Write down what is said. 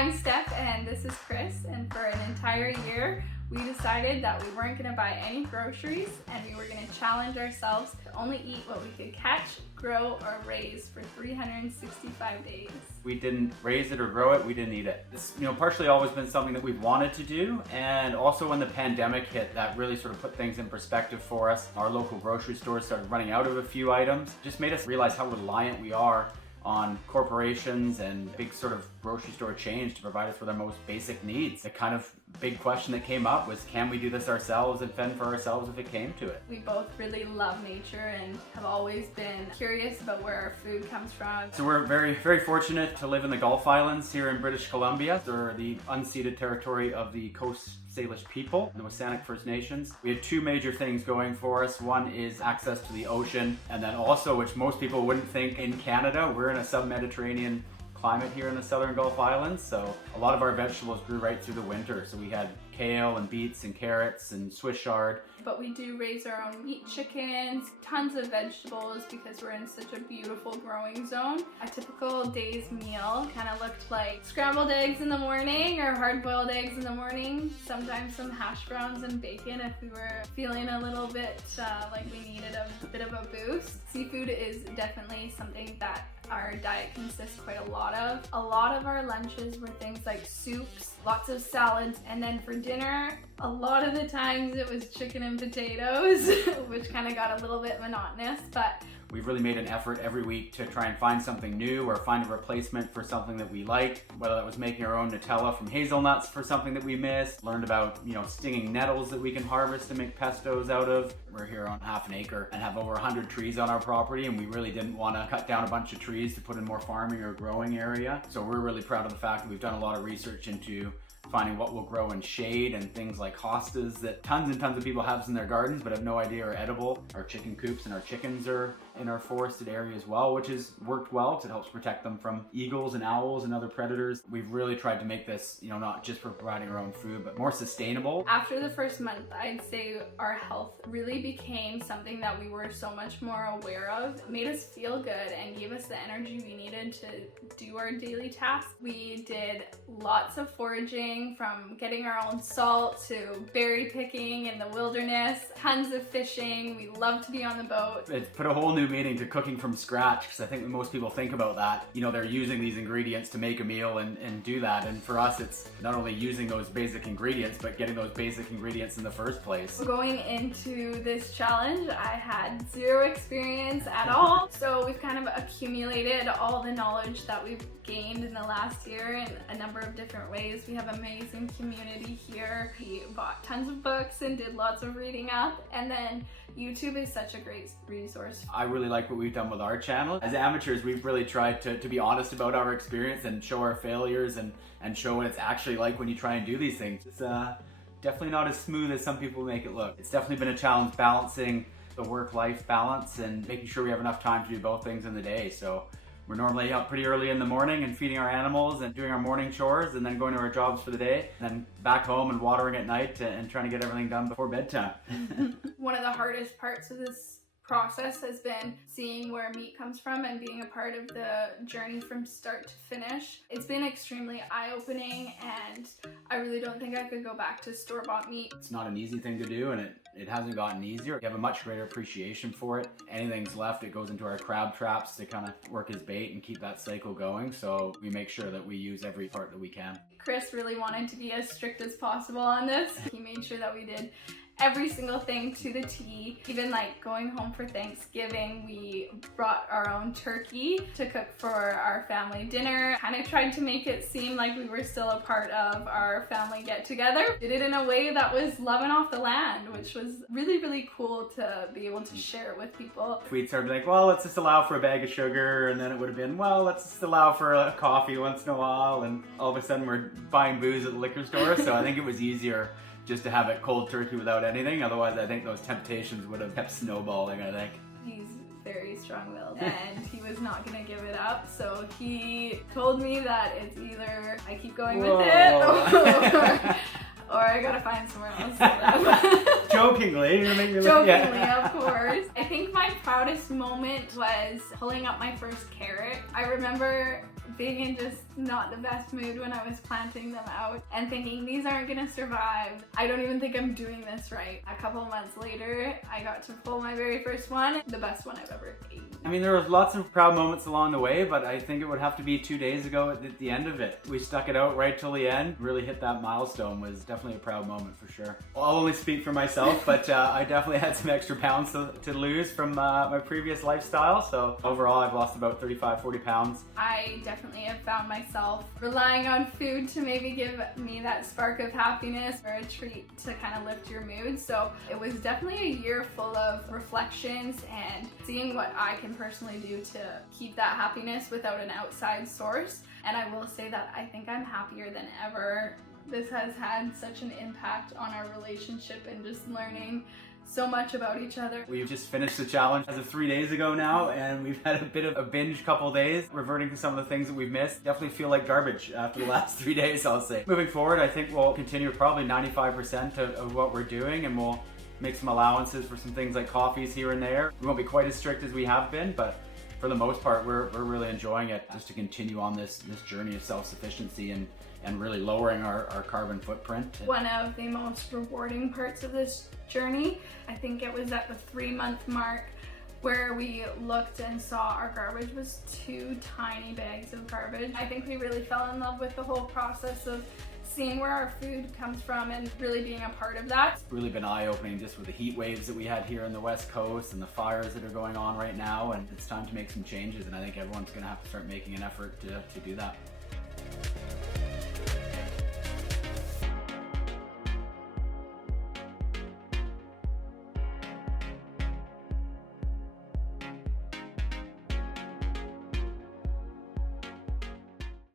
I'm Stef and this is Chris, and for an entire year we decided that we weren't going to buy any groceries and we were going to challenge ourselves to only eat what we could catch, grow, or raise for 365 days. We didn't raise it or grow it, we didn't eat it. It's partially always been something that we've wanted to do, and also when the pandemic hit, that really sort of put things in perspective for us. Our local grocery stores started running out of a few items. Just made us realize how reliant we are on corporations and big sort of grocery store chains to provide us with our most basic needs. The kind of big question that came up was, can we do this ourselves and fend for ourselves if it came to it? We both really love nature and have always been curious about where our food comes from. So we're very, very fortunate to live in the Gulf Islands here in British Columbia. They're the unceded territory of the Coast Salish people, the Wasanic First Nations. We have two major things going for us. One is access to the ocean, and then also, which most people wouldn't think in Canada, we're in a sub-Mediterranean climate here in the southern Gulf Islands, so a lot of our vegetables grew right through the winter. So we had kale and beets and carrots and Swiss chard. But we do raise our own meat chickens, tons of vegetables because we're in such a beautiful growing zone. A typical day's meal kind of looked like scrambled eggs in the morning or hard-boiled eggs in the morning, sometimes some hash browns and bacon if we were feeling a little bit like we needed a bit of a boost. Seafood is definitely something that our diet consists quite a lot of. A lot of our lunches were things like soups, lots of salads, and then for dinner, a lot of the times it was chicken and potatoes, which kind of got a little bit monotonous, but we've really made an effort every week to try and find something new or find a replacement for something that we liked, whether that was making our own Nutella from hazelnuts for something that we missed, learned about, stinging nettles that we can harvest to make pestos out of. We're here on half an acre and have over 100 trees on our property, and we really didn't want to cut down a bunch of trees to put in more farming or growing area. So we're really proud of the fact that we've done a lot of research into finding what will grow in shade and things like hostas that tons and tons of people have in their gardens but have no idea are edible. Our chicken coops and our chickens are in our forested area as well, which has worked well because it helps protect them from eagles and owls and other predators. We've really tried to make this, not just for providing our own food, but more sustainable. After the first month, I'd say our health really became something that we were so much more aware of. It made us feel good and gave us the energy we needed to do our daily tasks. We did lots of foraging, from getting our own salt to berry picking in the wilderness, tons of fishing. We love to be on the boat. It's put a whole new meaning to cooking from scratch, because I think when most people think about that, they're using these ingredients to make a meal and do that. And for us, it's not only using those basic ingredients, but getting those basic ingredients in the first place. Going into this challenge, I had zero experience at all. So we've kind of accumulated all the knowledge that we've gained in the last year in a number of different ways. We have amazing community here. We bought tons of books and did lots of reading up, and then YouTube is such a great resource. I really like what we've done with our channel. As amateurs, we've really tried to be honest about our experience and show our failures and show what it's actually like when you try and do these things. It's definitely not as smooth as some people make it look. It's definitely been a challenge balancing the work-life balance and making sure we have enough time to do both things in the day. So we're normally up pretty early in the morning and feeding our animals and doing our morning chores and then going to our jobs for the day, and then back home and watering at night and trying to get everything done before bedtime. One of the hardest parts of this process has been seeing where meat comes from and being a part of the journey from start to finish. It's been extremely eye-opening, and I really don't think I could go back to store-bought meat. It's not an easy thing to do, and it hasn't gotten easier. You have a much greater appreciation for it. Anything's left, it goes into our crab traps to kind of work as bait and keep that cycle going. So we make sure that we use every part that we can. Chris really wanted to be as strict as possible on this. He made sure that we did every single thing to the T. Even like going home for Thanksgiving, we brought our own turkey to cook for our family dinner. Kind of tried to make it seem like we were still a part of our family get-together. Did it in a way that was loving off the land, which was really, really cool to be able to share it with people. We'd sort of be like, well, let's just allow for a bag of sugar, and then it would have been, well, let's just allow for a coffee once in a while, and all of a sudden we're buying booze at the liquor store. So I think it was easier just to have it cold turkey without anything. Otherwise, I think those temptations would have kept snowballing, I think. He's very strong-willed and he was not gonna give it up. So he told me that it's either I keep going with it or I gotta find somewhere else to live. Jokingly, you're gonna make me Jokingly, yeah. of course. I think my proudest moment was pulling up my first carrot. I remember being in just not the best mood when I was planting them out and thinking these aren't gonna survive. I don't even think I'm doing this right. A couple months later, I got to pull my very first one, the best one I've ever eaten. I mean, there was lots of proud moments along the way, but I think it would have to be 2 days ago at the end of it. We stuck it out right till the end, really hit that milestone. Was definitely a proud moment for sure. Well, I'll only speak for myself, but I definitely had some extra pounds to lose from my previous lifestyle. So overall, I've lost about 35, 40 pounds. I definitely have found myself relying on food to maybe give me that spark of happiness or a treat to kind of lift your mood. So it was definitely a year full of reflections and seeing what I can personally do to keep that happiness without an outside source. And I will say that I think I'm happier than ever. This has had such an impact on our relationship and just learning so much about each other. We've just finished the challenge as of 3 days ago now, and we've had a bit of a binge couple days, reverting to some of the things that we've missed. Definitely feel like garbage after the last 3 days, I'll say. Moving forward, I think we'll continue probably 95% of what we're doing, and we'll make some allowances for some things like coffees here and there. We won't be quite as strict as we have been, but for the most part, we're really enjoying it just to continue on this journey of self-sufficiency and really lowering our carbon footprint. One of the most rewarding parts of this journey, I think it was at the 3-month mark where we looked and saw our garbage was 2 tiny bags of garbage. I think we really fell in love with the whole process of seeing where our food comes from and really being a part of that. It's really been eye-opening just with the heat waves that we had here on the West Coast and the fires that are going on right now, and it's time to make some changes, and I think everyone's gonna have to start making an effort to do that.